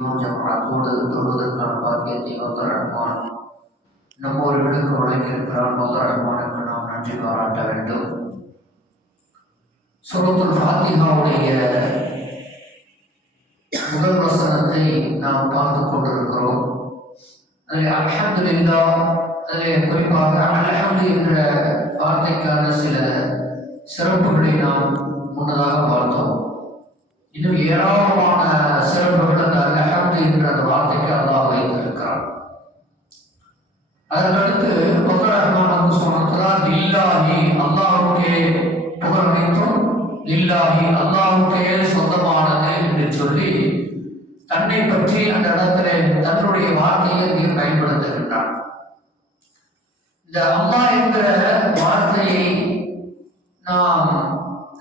ஜமாத்தோடு தொழுவதற்கான பாக்கியத்தை வல்ல ரஹ்மான் நம்மோர்களுக்கு வழங்கியிருக்கிறார். வல்ல ரஹ்மானுக்கு நாம் நன்றி பாராட்ட வேண்டும். சூரத்துல் ஃபாத்திஹாவுடைய முதல் வசனத்தை நாம் பார்த்து கொண்டிருக்கிறோம். அதில் அல்ஹம்துலில்லாஹ், அதில் குறிப்பாக அல்ஹம்து என்ற வார்த்தைக்கான சில சிறப்புகளை நாம் முன்னதாக பார்த்தோம். இன்னும் ஏராளமான சிறப்புகள் அந்த அல்ஹம்து என்ற அந்த வார்த்தைக்கு அல்லாஹ் வைத்திருக்கிறார். அதற்கடுத்து வல்ல ரஹ்மான் சொன்னதுதான் லில்லாஹி, அல்லாஹ்வுக்கே புகழ் அனைத்தும் லில்லாஹி, அல்லாஹ்வுக்கே சொந்தமானது என்று சொல்லி தன்னை பற்றி அந்த இடத்துல தன்னுடைய வார்த்தையை இங்கே பயன்படுத்துகின்றான். இந்த அல்லாஹ் என்கிற வார்த்தையை நாம்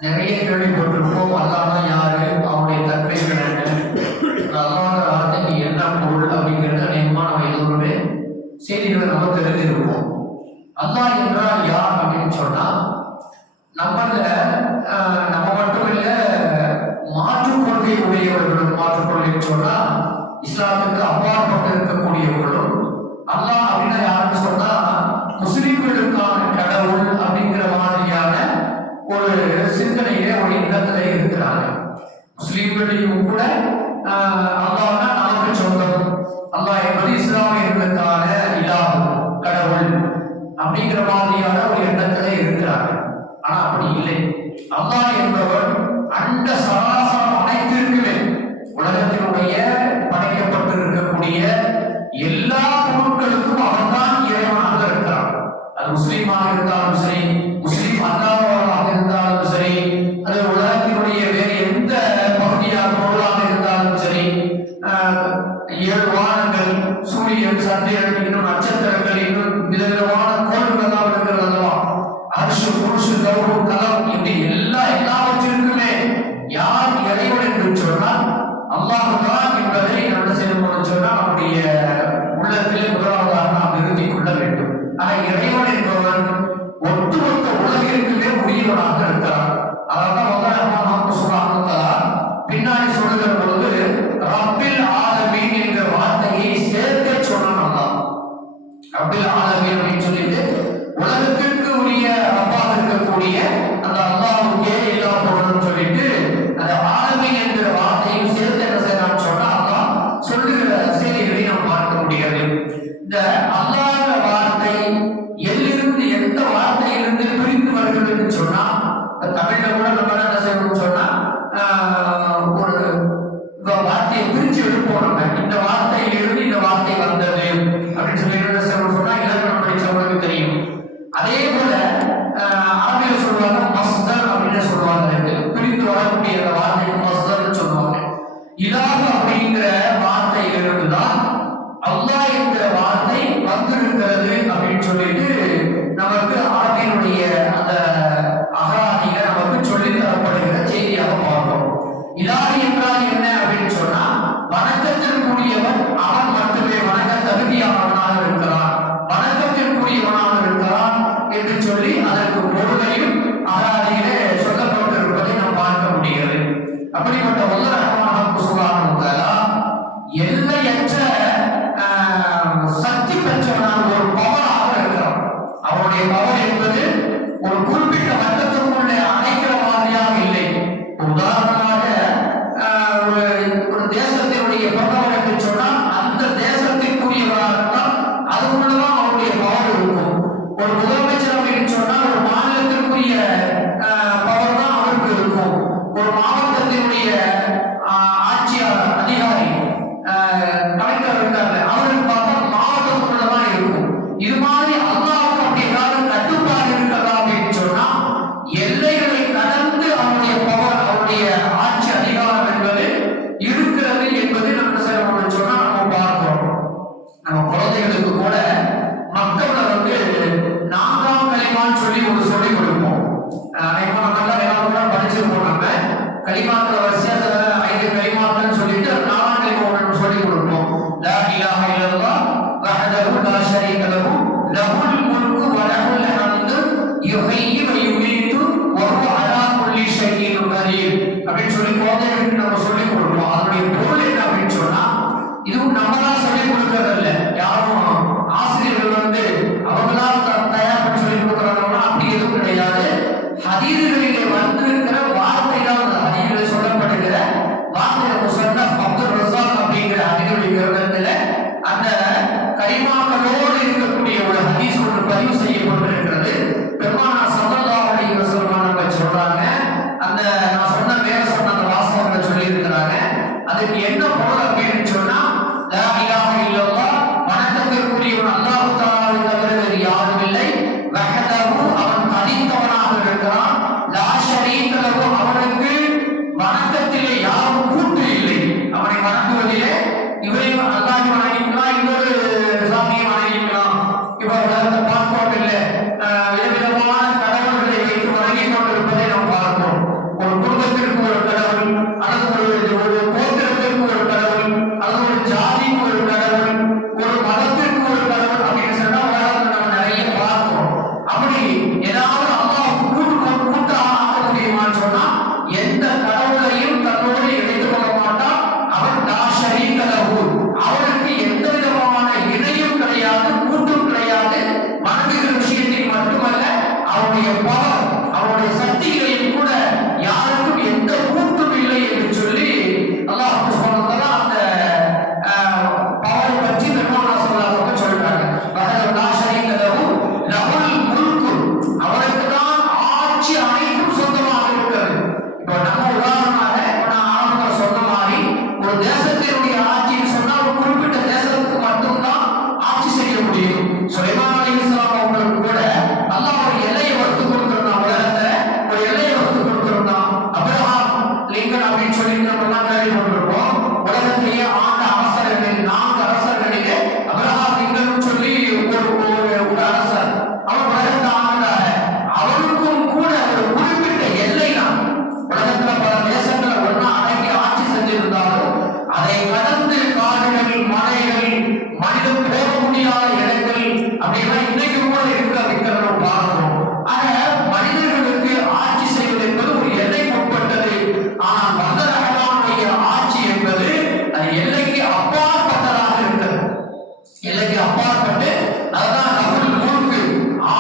நிறைய கேள்விப்பட்டிருப்போம். அல்லாஹ்னா யாரு, அவனுடைய தன்மைகள் என்ன, அல்லாஹ் வார்த்தைக்கு என்ன பொருள் அப்படிங்கிறது அநேகமாக நம்ம எல்லோருமே செய்திகளை நம்ம தெரிஞ்சிருப்போம். அல்லாஹ் என்றால் யார் அப்படின்னு சொன்னா, நம்ம மட்டும் இல்ல, மாற்றுக் கொள்கை உடையவர்களும், மாற்றுக் கொள்கை சொன்னா இஸ்லாத்துக்கு அப்பாற்பட்டு இருக்கக்கூடியவர்களும் அல்லாஹ் அப்படின்னா யாருன்னு சொன்னா முஸ்லிம்களுக்கான கடவுள் அப்படிங்கிற மாதிரியான ஒரு சிந்தனையிலே ஒரு எண்ணத்திலே இருக்கிறாங்க. முஸ்லிம்களையும் கூட அல்லாஹ்னா நமக்கு சொந்தம், அல்லாஹ் என்பது இஸ்லாமியர்களுக்கான இலாஹ் கடவுள் அப்படிங்கிற மாதிரியான ஒரு எண்ணத்திலே இருக்கிறாங்க. ஆனா அப்படி இல்லை. அல்லாஹ் என்பவர் அண்ட சராசரம் அனைத்திற்குமே, உலகத்தினுடைய படைக்கப்பட்டிருக்கக்கூடிய எல்லா பொருட்களுக்கும் அவன்தான் இறைவனாக இருக்கிறான். அது முஸ்லீமாக இருந்தாலும் சரி, முஸ்லீம் அல்லாதவர்களாக இருந்தாலும் சரி, அது உலகத்தினுடைய வேறு எந்த பகுதியாக பொருளாக இருந்தாலும் சரி, 7 வானங்கள், சூரியன், சந்திரன், இன்னும் நட்சத்திரங்கள், இன்னும் விதவிதமான கோள்கள் எல்லாம் இருக்கிறது அல்லவா, அர்ஷு, குர்ஷு, கௌரு, கலம், இப்படி எல்லாவற்றிற்குமே யார் இறைவன் என்று சொன்னால் அல்லாஹ் தான் என்பதை என்ன செய்யணும்னு சொன்னால் நம்முடைய உள்ளத்திலே முதலாவதாக நாம் நிறுத்திக் கொள்ள வேண்டும். ஆனால் இறைவன் என்பவன் ஒட்டுமொத்த உலகிற்குமே உரியவனாக இருக்கிறார். அதான் பின்னாடி சொல்லுகிற பொழுது ரப்பில் ஆலமீன் என்ற வார்த்தையை சேர்த்து சொன்னான். ரப்பில் ஆலமீன் அப்படின்னு சொல்லிட்டு உலகத்திற்கு உரிய ரப்பாக இருக்கக்கூடிய அந்த அல்லாஹ்வுக்கே எல்லா பொருளும் சொல்லிட்டு அந்த ஆலமீன் என்ற வார்த்தையும் சேர்த்து என்ன செய்யறான்னு சொன்னா அல்லாஹ் சொல்லுகிற செய்திகளை நாம் பார்க்க முடியாது. இந்த அல்லாஹ் வார்த்தை எல்லிருந்து, எந்த வார்த்தையிலிருந்து பிரிந்து வருகிறது என்று சொன்னா, தமிழ்ல கூட நம்ம என்ன செய்யணும்னு சொன்னா ஒரு வார்த்தையை பிரிச்சு எடுப்போம். நம்ம இந்த வார்த்தையிலிருந்து இந்த வார்த்தை வந்தது அப்படின்னு சொல்லி என்ன செய்யணும்னு சொன்னா இலக்கணம் படிச்சவங்களுக்கு தெரியும். அதே போல அரபியில் சொல்லுவாங்க மஸ்தர் அப்படின்னு சொல்லுவாங்க. பிரிந்து வரக்கூடிய அந்த வார்த்தைக்கு மஸ்தர்னு சொல்லுவாங்க. இலாஹ் அப்படிங்கிற வார்த்தையிலிருந்து தான் அல்லாஹ் என்கிற வார்த்தை வந்திருக்கிறது அப்படின்னு சொல்லிட்டு நமக்கு அரபியினுடைய அந்த அகராதியில நமக்கு சொல்லி தரப்படுகிற செய்தியாக பார்ப்போம். இலாஹ் என்றால் என்ன அப்படின்னு சொன்னா, வணக்கத்திற்குரியவன் அவன் மட்டுமே வணக்க தகுதியானவனாக இருக்கிறான், வணக்கத்திற்குரியவனாக இருக்கிறான் என்று சொல்லி அதற்கு பொருளையும் அகராதியிலே சொல்லப்பட்டிருப்பதை நாம் பார்க்க முடிகிறது. அப்படிப்பட்ட வல்ல ரஹ்மான் சுப்ஹானஹு வ தஆலா எல்லையற்ற சக்தி பெற்றவனான ஒரு பவராக இருக்கிறான். அவருடைய பவர் என்பது ஒரு குறிப்பிட்ட வட்டத்திற்குள்ளே அடைக்கிற மாதிரியாக இல்லை. உதாரணமாக ஒரு தேசத்தினுடைய பிரதமர் என்று சொன்னால் அந்த தேசத்திற்குரியவராகத்தான் அதுக்குள்ளதான் அவருடைய பவர் இருக்கும். ஒரு முதலமைச்சர் அப்படின்னு சொன்னால் ஒரு மாநிலத்திற்குரிய பவர் தான் அவருக்கு இருக்கும். ஒரு மாவட்டத்தினுடைய ஆட்சியாளர், அதிகாரி, கலெக்டர் இருக்காங்க, அவருக்கு பார்த்தா மாவட்டத்துக்குள்ளதான் இருக்கும். இது மாதிரி அல்லாஹ்வுக்கு அப்படி ஏதாவது கட்டுப்பாடு இருக்கிறதா அப்படின்னு சொன்னா, எல்லைகளை கடந்து அவருடைய பவர், அவருடைய ஆட்சி அதிகாரம் என்பது இருக்கிறது என்பது நம்ம செய்யணும்னு சொன்னா நம்ம பார்க்கிறோம். நம்ம குழந்தைகளுக்கு கூட மக்கள்ல 4ஆம் கலிமான்னு சொல்லி ஒரு சொல்லி கொடுப்போம். அனைவரும் நம்ம எல்லாம் படிச்சிருப்போம். நம்ம கலிமாக்கள் வரிசையா 5 கலிமாக்கள் சொல்லிட்டு 4ஆம் கலிமா ஒன்று சொல்லி கொடுப்போம். லா இலாஹ இல்லல்லாஹ் வஹ்தஹு லா ஷரீக லஹு லஹுல் முல்கு வ லஹுல் ஹம்து யுஹ்யி வ யுமீது வ ஹுவ அலா குல்லி ஷைஇன் கதீர் அப்படின்னு சொல்லி குழந்தைகளுக்கு நம்ம சொல்லி கொடுப்போம். அதனுடைய பொருள் என்ன அப்படின்னு சொன்னா, இவரையும் அல்லாஹ் வணங்கிக்கலாம், இன்னொரு சாமியை வணங்கிக்கலாம். இப்ப உலகத்தை பார்ப்போம் இல்லை, விதவிதமான கடவுள்களை வைத்து வணங்கி கொண்டிருப்பதை நாம் பார்க்கிறோம். ஒரு குடும்பத்திற்கு ஒரு கடவுள், அல்லது ஒரு கோத்திரத்திற்கு ஒரு கடவுள், அல்லது ஒரு ஜாதிக்கு ஒரு கடவுள், ஒரு மதத்திற்கு ஒரு கடவுள் அப்படின்னு சொன்னா உலகத்தில் நம்ம நிறைய பார்க்கிறோம். அப்படி ஏதாவது அல்லாஹ் கூட்ட ஆக்க முடியுமான்னு சொன்னா எந்த கடவுளையும் தன்னோடு இணைத்துக் கொள்ள மாட்டான். அவன் லா ஷரீக லஹு, அவனுக்கு எந்த விதமான இணையும் கிடையாது, கூட்டும் கிடையாது. வணங்குகிற விஷயத்தில் மட்டுமல்ல, அவனுடைய பவர், அவனுடைய சக்திகளையும் கூட யாருக்கும் எந்த கூட்டும் இல்லை என்று சொல்லி அல்லாஹ் சுப்ஹானஹு வ தஆலா அந்த பவரை பற்றி பெருமானா ஸல்லல்லாஹு அலைஹி வஸல்லம் சொல்றாங்க. வஹத லா ஷரீக லஹு லஹுல் முல்கு, அவனுக்கு தான் ஆட்சி அனைத்தும் சொந்தமாக இருக்கிறது. இப்போ நம்ம உதாரணமாக நான் ஆரம்பத்தில் சொன்ன மாதிரி ஒரு தேசத்தினுடைய ஆட்சின்னு சொன்னா ஒரு குறிப்பிட்ட தேசத்துக்கு மட்டும்தான் ஆட்சி செய்ய முடியும். சுலைமான் அலைஹிஸ்ஸலாம் அவங்களுக்கு கூட அல்லாஹ் ஒரு எல்லையை வகுத்து கொடுத்திருந்தான். உலகத்துல ஒரு எல்லையை வகுத்து கொடுத்திருந்தான். அப்ரஹாம் லிங்கன் அப்படின்னு சொல்லி நம்ம எல்லாம் கேள்விப்பட்டிருக்கோம். உலகத்திலேயே ஆண்ட அரசர்கள் 4 அரசர்களிலே அப்ரஹாம் லிங்கன் சொல்லி ஒரு அரசர், அவர் உலகத்தை ஆண்டாரு. அவருக்கும் கூட ஒரு குறிப்பிட்ட எல்லை தான். உலகத்துல பல தேசங்களை ஒன்னா அடங்கி ஆட்சி செஞ்சிருந்தாலும் அதை கடந்து காடுகள், மலைகள், மனிதன் போக முடியாத இடங்கள் அப்படியெல்லாம் இன்னைக்கு கூட இருக்கு அப்படிங்கிறத நம்ம பார்க்கிறோம். ஆக மனிதர்களுக்கு ஆட்சி செய்வது என்பது ஒரு எல்லைக்கு உட்பட்டது. ஆனால் வந்த ரஹ்மானுடைய ஆட்சி என்பது அது எல்லைக்கு அப்பாற்பட்டதாக இருக்கிறது. எல்லைக்கு அப்பாற்பட்டு அதுதான் லஹுல் முல்கு,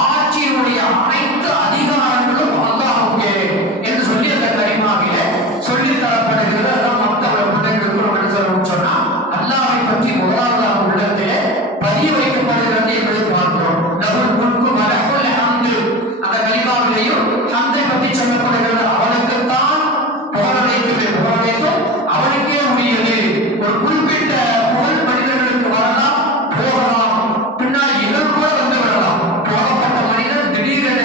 ஆட்சியினுடைய அனைத்து அதிகாரங்களும் அல்லாஹ்வுக்கே என்று சொல்லி அந்த கலிமாவிலே சொல்லி தரப்படுகிறது. அதான் மக்தப் பிள்ளைகளுக்கு நம்ம என்ன சொல்லணும்னு சொன்னா அல்லாஹ்வை பற்றி முதலாவதாக உள்ளத்திலே பதிய வைக்கப்படுகிறது என்பதை பார்க்கிறோம். லஹுல் முல்கு வ லஹுல் ஹம்து, அந்த கலிமாவிலேயும் ஹம்தை பற்றி சொல்லப்படுகிறது. அவனுக்குத்தான் புகழனைத்துமே, புகழனைத்தும் அவனுக்கே உரியது. ஒரு குறிப்பிட்ட புகழ் மனிதர்களுக்கு வரலாம், போகலாம், பின்னால் இகழ் கூட வந்து விடலாம். போகப்பட்ட மனிதன் திடீரென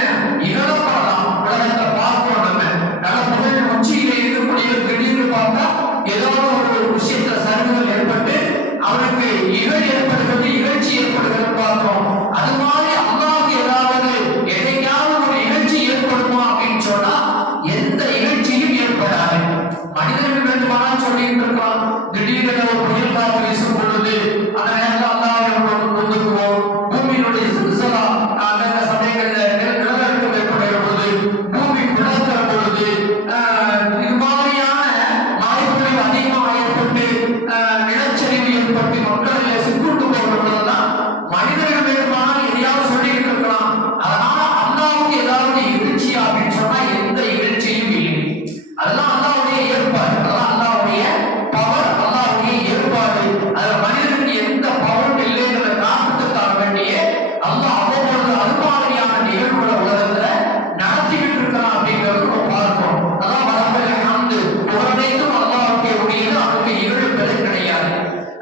இகழப்படலாம். உலகத்தை பார்க்கிறோம். நம்ம நல்ல புகழ் உச்சியிலே இருக்கக்கூடிய திடீர்னு பார்த்தா ஏதோ ஒரு விஷயத்துல சரிவுகள் ஏற்பட்டு அவனுக்கு இகழ் ஏற்படுகிறது, இகழ்ச்சி ஏற்படுகிறது பார்க்கிறோம். அது மாதிரி அல்லாஹ்வுக்கு ஏதாவது எதையாவது ஒரு இகழ்ச்சி ஏற்படுமா அப்படின்னு சொன்னா எந்த இகழ்ச்சியும் ஏற்படாது. மனிதர்கள் வேண்டுமானால் சொல்லிட்டு இருக்கலாம், திடீரென ஒரு புயல் காற்று வீசும் பொழுது அந்த நேரத்தில் அல்லாஹ்வை நம்ம நொந்துக்குவோம். பூமியினுடைய சில்சிலா அந்த சமயங்களில் நிலநடுக்கம் ஏற்படுகிற பொழுது, பூமி பிளக்கிற பொழுது, இது மாதிரியான மழைப்பொழிவு அதிகமாக ஏற்பட்டு நிலச்சரிவு ஏற்பட்டு மக்களில் சிக்குண்டு போகிற பொழுதுதான் மனிதர்கள் வேண்டுமானால் எதையாவது சொல்லிட்டு இருக்கலாம். அதனால அல்லாஹ்வுக்கு ஏதாவது இகழ்ச்சியா அப்படின்னு சொன்னா எந்த இகழ்ச்சியும் இல்லை. அதெல்லாம் அல்லாஹ்வுடைய ஏற்பாடு, அதெல்லாம் அல்லாஹ்வுடைய பவர், அல்லாஹ்வுடைய ஏற்பாடு. அதுல மனிதனுக்கு எந்த பவரும் இல்லைங்கிறத காரணத்துக்காக வேண்டிய அல்லாஹ் அவ்வப்பொழுது அது மாதிரியான நிகழ்வுகளை உலகத்துல நடத்திக்கிட்டு இருக்கிறான் அப்படிங்கிறது நம்ம பார்க்கிறோம். அதான் வலப்பல் ஹம்து, புகழனைத்தும் அல்லாஹ்வுக்கே உரியது, அவனுக்கு இகழ்வுகளே கிடையாது.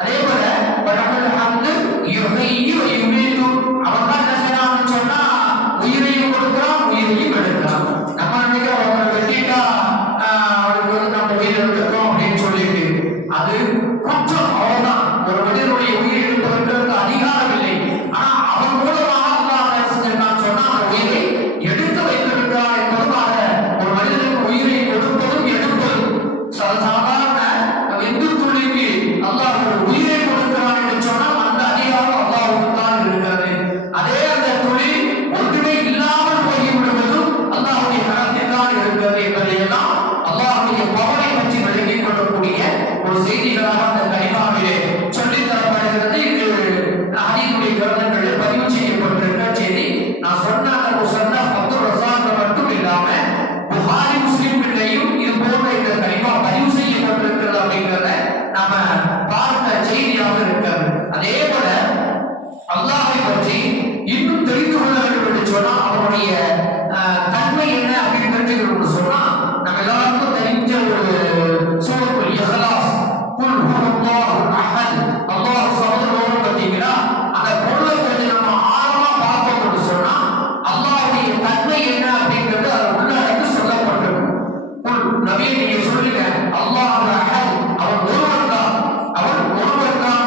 அதே போல வலப்பல் ஹம்து யுஹ்யி வ யுமீது, அவன் தான் என்ன செய்யறான்னு சொன்னா உயிரையும் கொடுக்கிறான், உயிரையும் எடுக்கிறான். நம்ம நினைக்கிறோம் அவங்களை வெட்டிட்டா அவனுக்கு வந்து நம்ம உயிரை எடுக்கிறோம் அப்படின்னு சொல்லிட்டு அது குற்றம். அவ்வளவுதான். ஒரு மனிதனுடைய உயிரை எடுப்பதற்கு அதிகாரம் இல்லை. ஆனா அவன் மூலமாக அல்லாஹ் என்ன செஞ்சிருக்கான்னு சொன்னா அந்த உயிரை எடுத்து வைத்திருக்கிறான் என்பதுமாக ஒரு மனிதனுக்கு உயிரை கொடுப்பதும் எடுப்பதும் சாதாரண எந்த துளிக்கு அல்லாஹ் ஒரு உயிரை கொடுக்கிறான் என்று சொன்னால் அந்த அதிகாரம் அல்லாஹ்வுக்கு தான் இருக்கிறது. அதே அந்த துளி ஒன்றுமே இல்லாமல் போய்விடுவதும் அல்லாஹ்வுடைய கரத்தில் தான் இருக்கிறது என்பதையெல்லாம் அல்லாஹ்வுடைய பவரை பற்றி விளங்கிக் கொள்ளக்கூடிய ஒரு செய்திகளாக அந்த கலிமாவிலே சொல்லித் தரப்படுகிறது. இது ஹதீஸுடைய கிரந்தங்களில் பதிவு செய்யப்பட்டிருக்கிற செய்தி. நான் சொன்ன அப்துல் ரஸாக் மட்டும் இல்லாம புகாரி முஸ்லிம்களையும் இது போன்ற இந்த கலிமா பதிவு செய்யப்பட்டிருக்கிறது அப்படிங்கிறத நாம பார்த்த செய்தியாக இருக்கிறது. அதே போல அல்லாஹ்வை பற்றி இன்னும் தெரிந்து கொள்ள வேண்டும் என்று சொன்னா அவருடைய தன்மை என்ன அப்படின்னு தெரிஞ்சுக்கணும்னு சொன்னா நம்ம எல்லாருக்கும் தெரிஞ்ச ஒரு சூரத்துல் இஹ்லாஸ், குல் ஹுவல்லாஹு அஹத், அல்லாஹ் ஸமத் வரும் பார்த்தீங்களா? அந்த பொருளை கொஞ்சம் நம்ம ஆழமா பார்க்கணும்னு சொன்னா அல்லாஹ்வுடைய தன்மை என்ன அப்படிங்கிறது அது உள்ளடக்கி சொல்லப்பட்டிருக்கும். நபியே நீங்க சொல்லுங்க, அல்லாஹ் அஹத், அவன் ஒருவன் தான், அவன் ஒருவன் தான்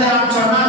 செய்யறான்னு சொன்னா